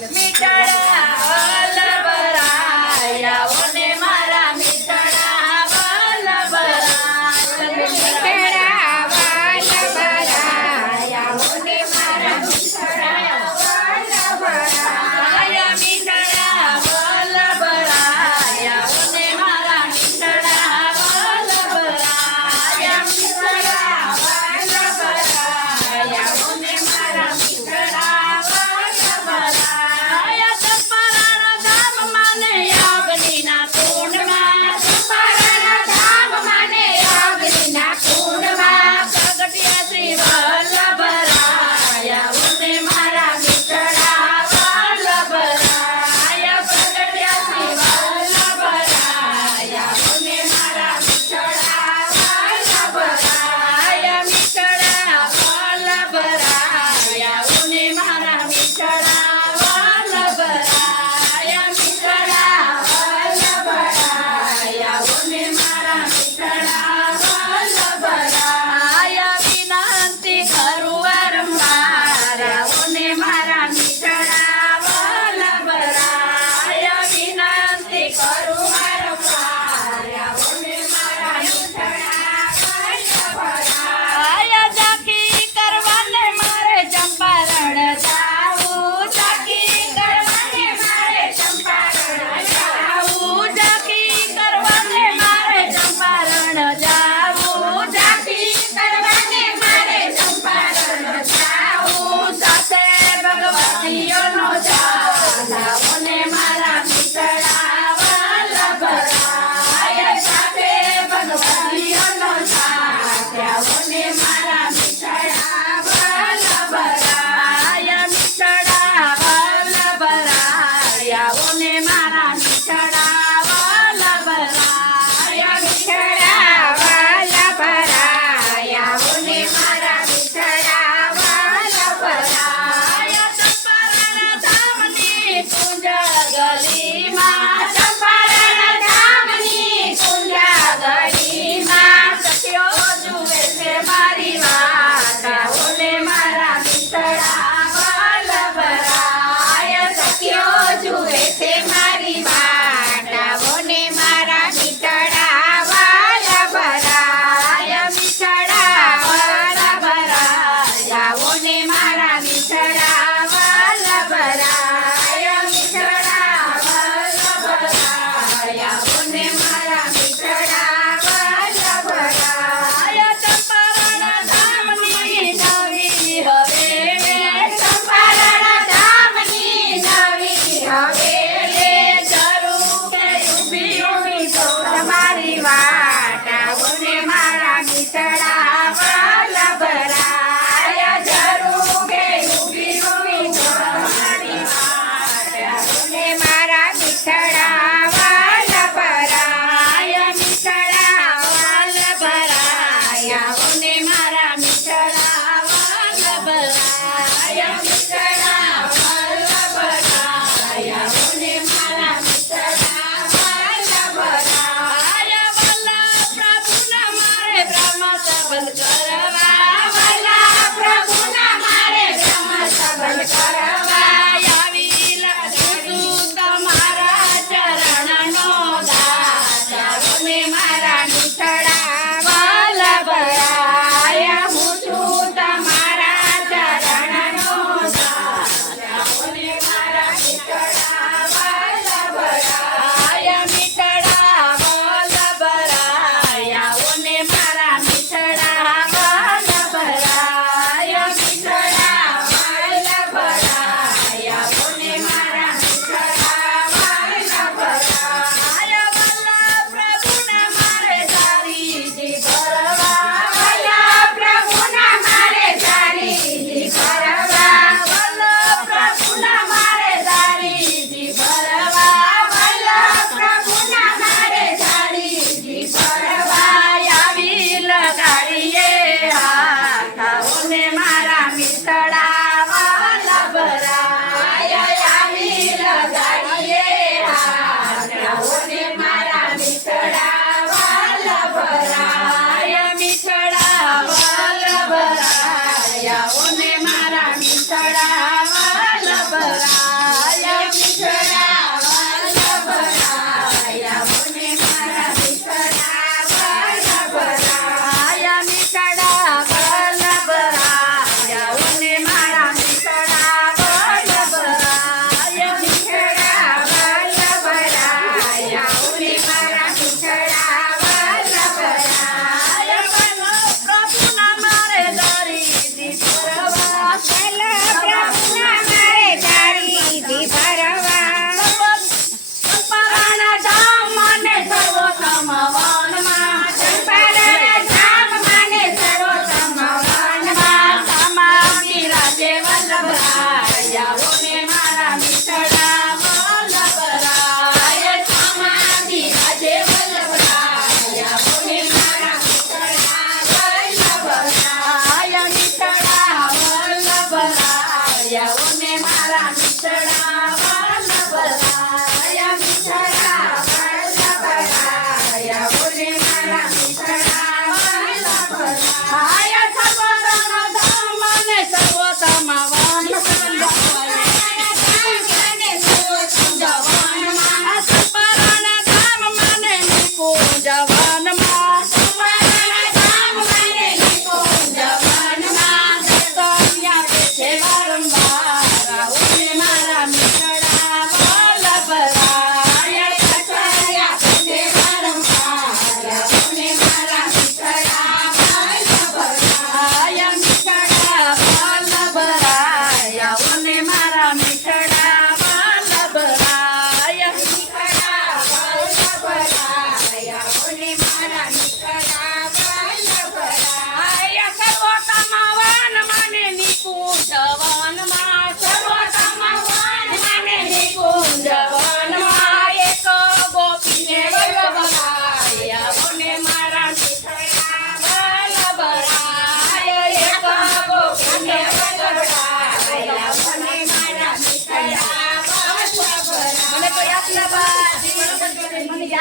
Me, Tara. allá voy.